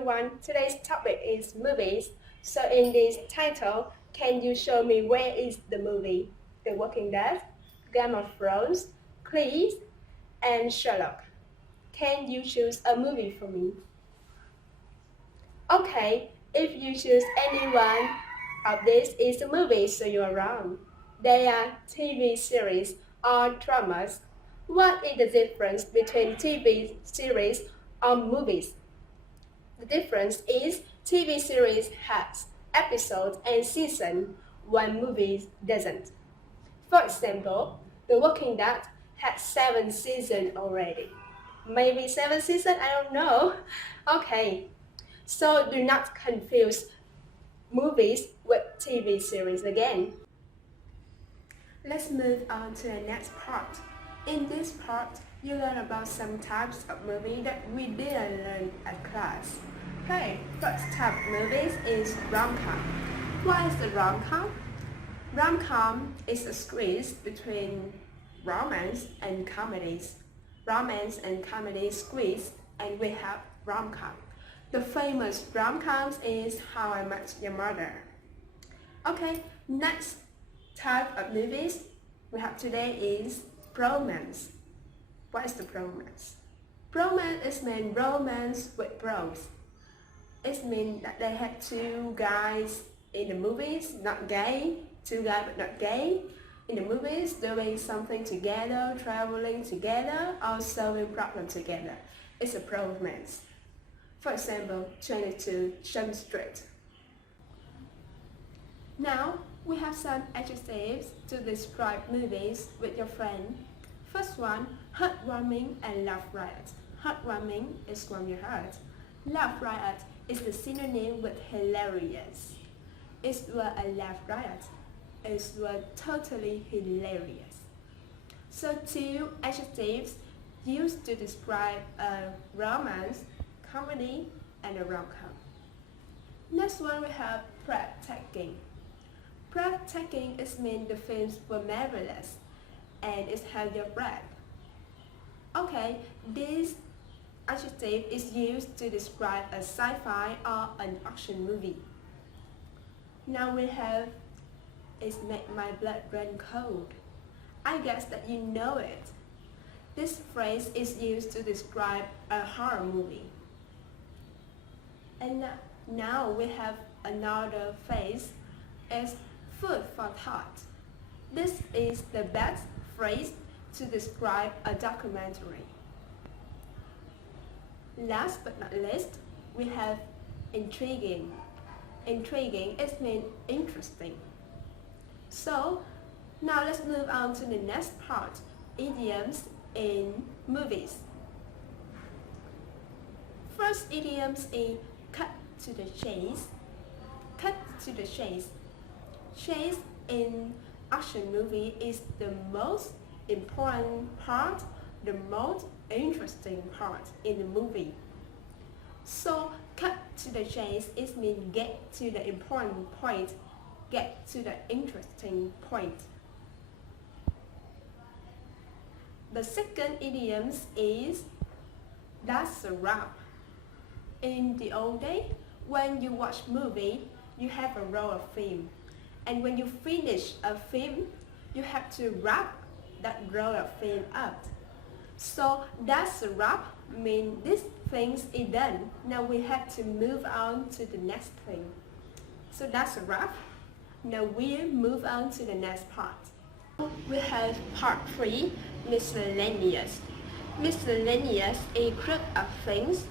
everyone, today's topic is movies. So in this title, can you show me where is the movie? The Walking Dead, Game of Thrones, Cliff, and Sherlock. Can you choose a movie for me? Okay, if you choose any one of these is a movie, so you are wrong. They are TV series or dramas. What is the difference between TV series or movies? The difference is TV series has episodes and seasons, while movies doesn't. For example, The Walking Dead has 7 seasons already. Maybe 7 seasons, I don't know. Okay, so do not confuse movies with TV series again. Let's move on to the next part. In this part, you learn about some types of movies that we didn't learn at class. Okay, first type of movies is rom-com. What is the rom-com? Rom-com is a squeeze between romance and comedies. Romance and comedy squeeze, and we have rom-com. The famous rom-coms is How I Met Your Mother. Okay, next type of movies we have today is bromance. What is the bromance? Bromance is mean romance with bros. It means that they have two guys in the movies, not gay, two guys but not gay, in the movies doing something together, traveling together, or solving problems together. It's a bromance. For example, 22 Jump Street. Now, we have some adjectives to describe movies with your friend. First one, heartwarming and laugh riot. Heartwarming is from your heart. Laugh riot is the synonym with hilarious. It's where a laugh riot is where totally hilarious. So 2 adjectives used to describe a romance, comedy, and a rom-com. Next one we have breathtaking. Breathtaking is mean the films were marvelous and it held your breath. Okay, this adjective is used to describe a sci-fi or an action movie. Now we have It Make My Blood Run Cold. I guess that you know it. This phrase is used to describe a horror movie. And now we have another phrase, is food for thought. This is the best phrase to describe a documentary. Last but not least, we have intriguing. Intriguing is mean interesting. So, now let's move on to the next part, idioms in movies. First idioms is cut to the chase. Cut to the chase. Chase in action movie is the most important part, the most interesting part in the movie. So cut to the chase is mean get to the important point, get to the interesting point. The second idiom is that's a wrap. In the old day, when you watch movie, you have a roll of film. And when you finish a film, you have to wrap that roll of film up. So that's a wrap means this thing is done. Now we have to move on to the next thing. So that's a wrap. Now we'll move on to the next part. We have part 3, miscellaneous. Miscellaneous is a group of things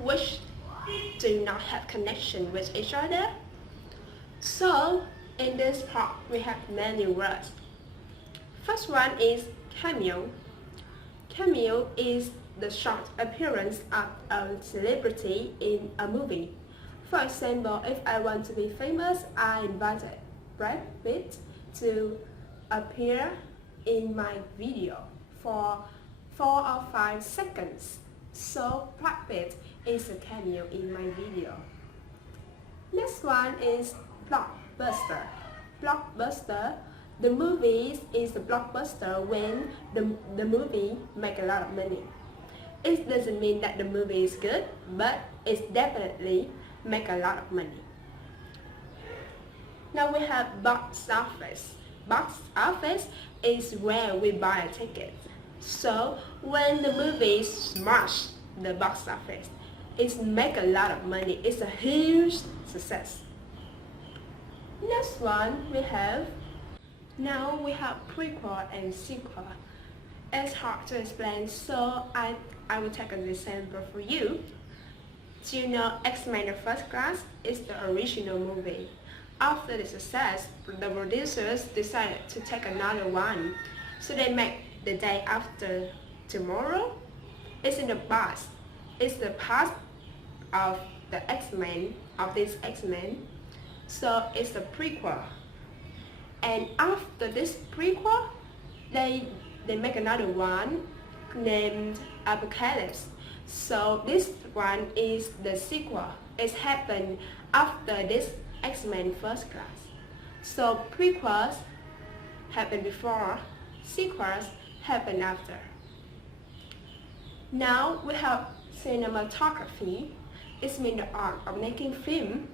which do not have connection with each other. So in this part we have many words. First one is cameo. Cameo is the short appearance of a celebrity in a movie. For example, if I want to be famous, I invited Brad Pitt to appear in my video for 4 or 5 seconds. So Brad Pitt is a cameo in my video. Next one is blockbuster. Blockbuster, the movie is a blockbuster when the movie make a lot of money. It doesn't mean that the movie is good, but it definitely make a lot of money. Now we have box office. Box office is where we buy a ticket. So when the movie smash the box office, it make a lot of money. It's a huge success. Next one we have, now we have prequel and sequel. It's hard to explain, so I will take an example for you. Do you know X-Men: The First Class is the original movie? After the success, the producers decided to take another one. So they make The Day After Tomorrow. It's in the past. It's the past of the X-Men, of this X-Men. So it's a prequel. And after this prequel, they make another one named Apocalypse. So this one is the sequel. It happened after this X-Men First Class. So prequels happen before, sequels happen after. Now we have cinematography. It means the art of making film.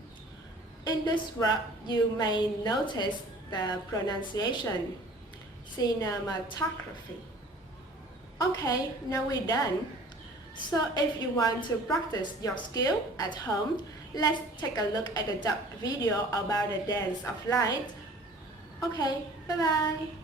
In this word, you may notice the pronunciation, cinematography. Okay, now we're done. So if you want to practice your skill at home, let's take a look at the dubbed video about the dance of light. Okay, bye bye.